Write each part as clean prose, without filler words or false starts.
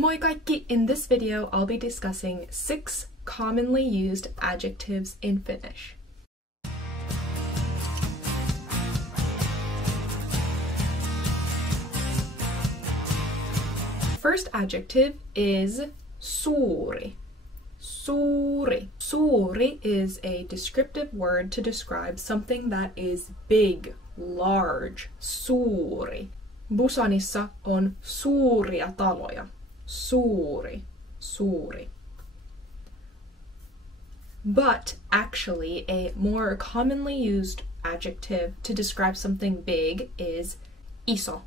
Moi kaikki! In this video, I'll be discussing 6 commonly used adjectives in Finnish. First adjective is suuri. Suuri. Suuri is a descriptive word to describe something that is big, large. Suuri. Busanissa on suuria taloja. Suuri. Suuri. But actually, a more commonly used adjective to describe something big is iso.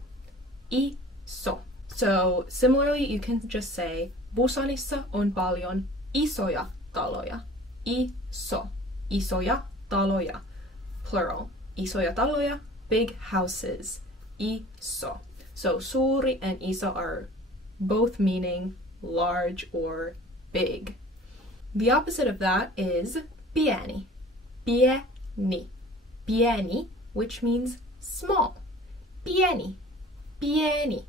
Iso. So similarly, you can just say Busanissa on paljon isoja taloja. Iso. Isoja taloja. Plural. Isoja taloja, big houses. Iso. So suuri and iso are both meaning large or big. The opposite of that is pieni. Pieni. Pieni, which means small. Pieni. Pieni.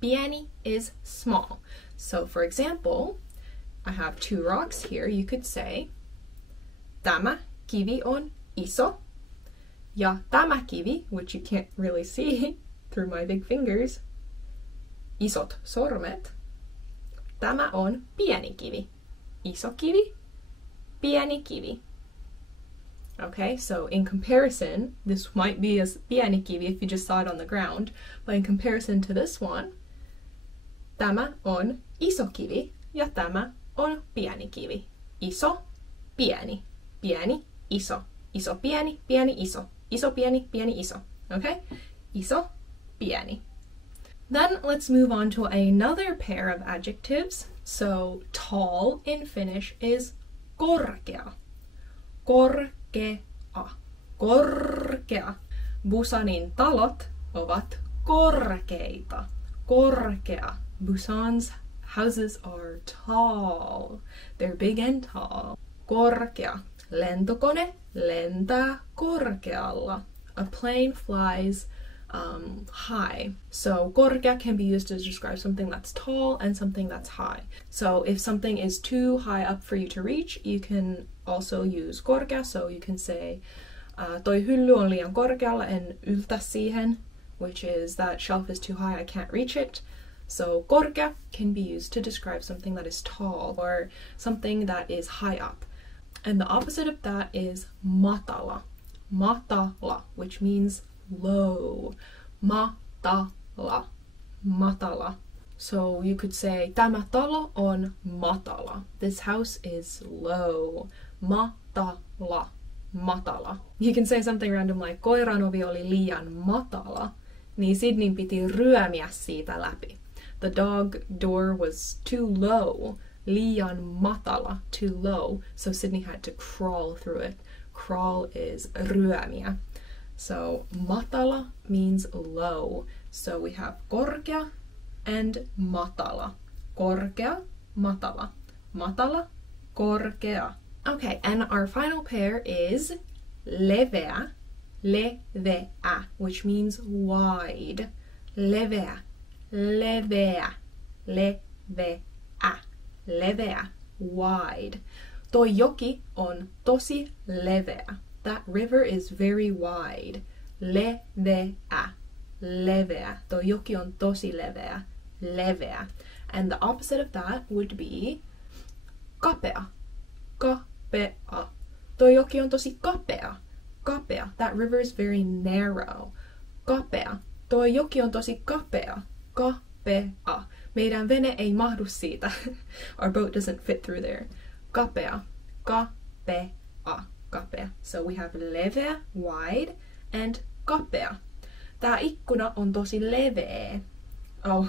Pieni is small. So for example, I have 2 rocks here. You could say tämä kivi on iso. Ja tämä kivi, which you can't really see through my big fingers, isot sormet. Tämä on pieni kivi. Iso kivi, pieni kivi. Okay, so in comparison, this might be a pieni kivi if you just saw it on the ground, but in comparison to this one, tämä on iso kivi ja tämä on pieni kivi. Iso, pieni, pieni, iso. Iso, pieni, pieni, iso. Iso, pieni, pieni, iso. Okay? Iso, pieni. Then let's move on to another pair of adjectives. So tall in Finnish is korkea. Korkea. Korkea. Busanin talot ovat korkeita. Korkea. Busan's houses are tall. They're big and tall. Korkea. Lentokone lentää korkealla. A plane flies high. So korkea can be used to describe something that's tall and something that's high. So if something is too high up for you to reach, you can also use korkea. So you can say toi hylly on liian korkealla, en yltä siihen, which is that shelf is too high, I can't reach it. So korkea can be used to describe something that is tall or something that is high up. And the opposite of that is matala. Matala, which means low. Matala. Matala. So you could say tämä talo on matala. This house is low. Matala. Matala. You can say something random like koiran ovi oli liian matala, niin Sydneyn piti ryömiä siitä läpi. The dog door was too low. Liian matala, too low, so Sydney had to crawl through it. Crawl is ryömiä. So matala means low. So we have korkea and matala. Korkea, matala. Matala, korkea. Okay, and our final pair is leveä. Leveä, which means wide. Leveä. Leveä. Leveä. Leveä, wide. Toi joki on tosi leveä. That river is very wide. Leveä, leveä. Toi joki on tosi leveä. Leveä. And the opposite of that would be kapea. Kapea. Toi joki on tosi kapea. Kapea. That river is very narrow. Kapea. Toi joki on tosi kapea. Kapea. Meidän vene ei mahdu siitä. Our boat doesn't fit through there. Kapea. Kapea. Kapea. So we have leveä, wide, and kapea. Tää ikkuna on tosi leveä. Oh,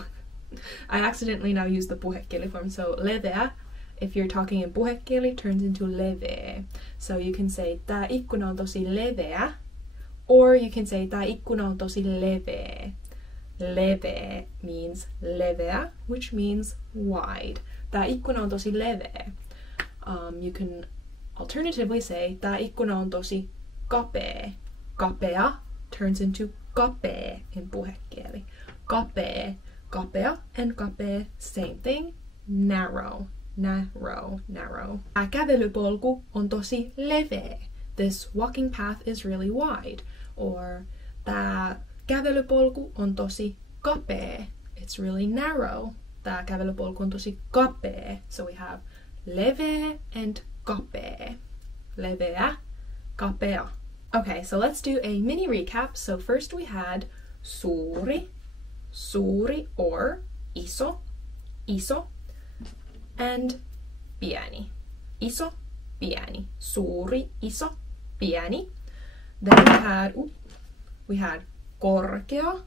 I accidentally now used the puhekieli form. So leveä, if you're talking in puhekieli, turns into leveä. So you can say tää ikkuna on tosi leveä, or you can say tää ikkuna on tosi leveä. Leveä means leveä, which means wide. Tää ikkuna on tosi leveä. You can alternatively say tää ikkuna on tosi kapea. Kapea turns into kapea in puhekieli. Kapea. kapea and kapea, same thing. Narrow, narrow, narrow. Tää kävelypolku on tosi leveä. This walking path is really wide. Or tää kävelypolku on tosi kapea. It's really narrow. Tää kävelypolku on tosi kapea. So we have leveä and kapea. Leveä, kapea. Okay, so let's do a mini recap. So first we had suuri, suuri or iso, iso, and pieni. Iso, pieni. Suuri, iso, pieni. Then we had korkea,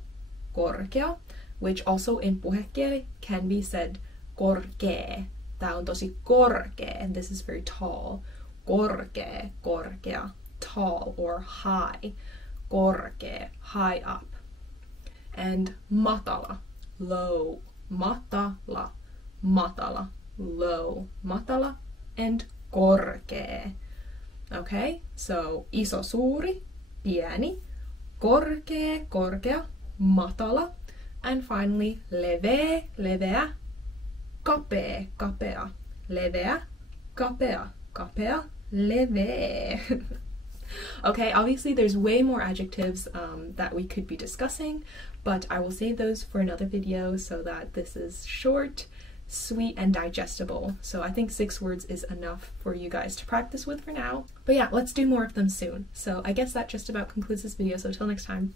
korkea, which also in puhekieli can be said korkee. Tää on tosi korkea, and this is very tall. Korkee, korkea, tall or high. Korkee, high up. And matala, low. Matala, matala, low. Matala and korkee. Okay, so iso, suuri, pieni, korkee, korkea, matala, and finally leveä, leveä, kapea, kapea, leveä, kapea, kapea, leveä. Okay, obviously there's way more adjectives that we could be discussing, but I will save those for another video so that this is short, sweet, and digestible. So I think 6 words is enough for you guys to practice with for now. But yeah, let's do more of them soon. So I guess that just about concludes this video, so till next time.